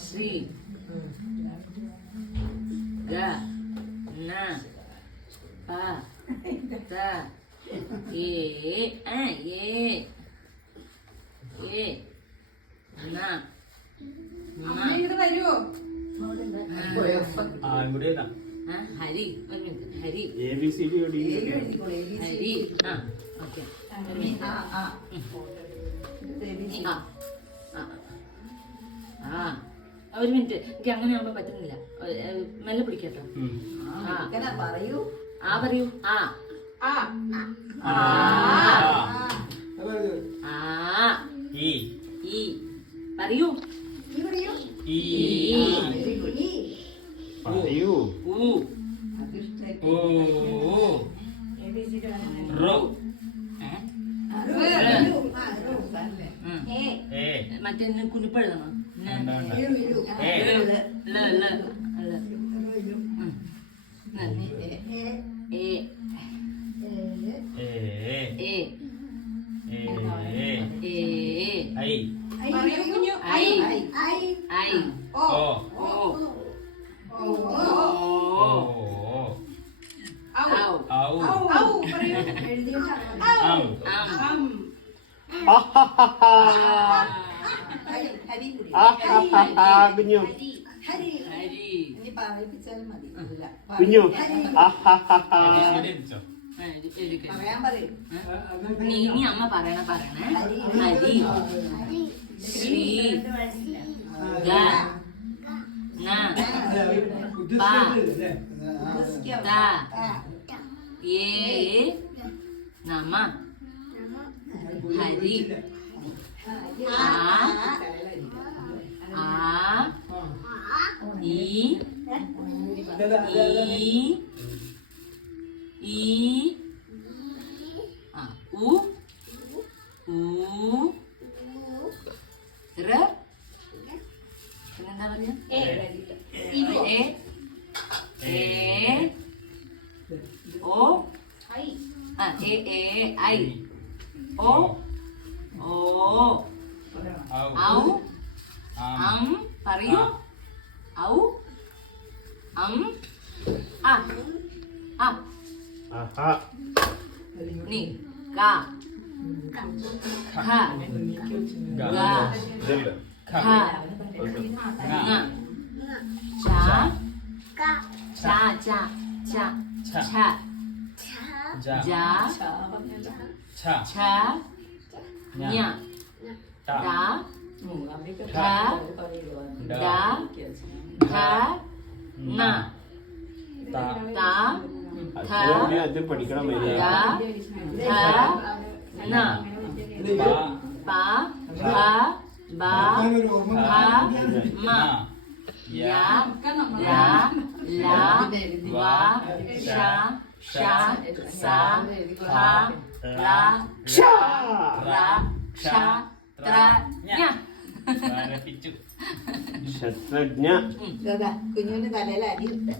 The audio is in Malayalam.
ശ്രീ ഗ ന പ ത ഏ ന ഹരി ഹരി ഹരി ഓക്കെ ഒരു മിനിറ്റ് എനിക്ക് അങ്ങനെ ആവുമ്പോ പറ്റുന്നില്ല മെല്ലെ പിടിക്കട്ടോ പറയൂ പറയൂ പറയൂ മറ്റേ കുനിപ്പെഴുതണം കുഞ്ഞു കുഞ്ഞു നീ അമ്മ പറയണേ ഹരി ശ്രീ ഗ ന പ ത ഏ നമ ഹരി ആ ഈ ഉ ര പിന്നെന്താ പറയാ ഓ ഐ ഓ ഔ പറയൂ ഔ നീ ക ഖ ഗ ഖ ങ ച ച ച ച ഛ ജ ഛ ഞ ട ഠ ഡ ധ ന ത ഥ പഠിക്കണം ധ ന പ ഭ ബ ഭ മ യ ല ല വ ശ ഷ സ ധ ള ക്ഷ റ ക്ഷ ത്ര ജ്ഞ ശസ്ത്രജ്ഞ കുഞ്ഞുവിന്റെ തലയിൽ അരി ഇട്ട്